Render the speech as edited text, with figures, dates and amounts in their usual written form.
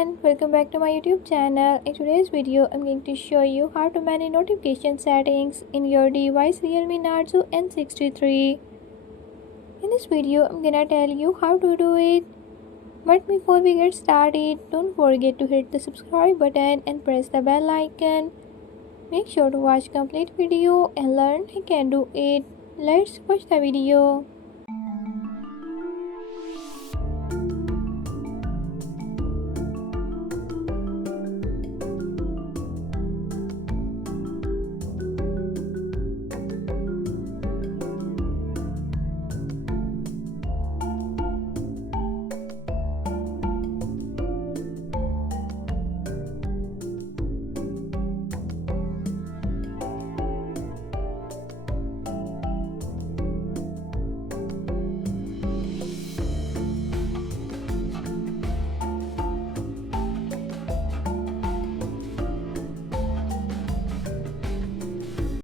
everyone, welcome back to my YouTube channel. In today's video, I'm going to show you how to manage notification settings in your device Realme Narzo N63. In this video, I'm gonna tell you how to do it. But before we get started, don't forget to hit the subscribe button and press the bell icon. Make sure to watch complete video and learn how you can do it. Let's watch the video.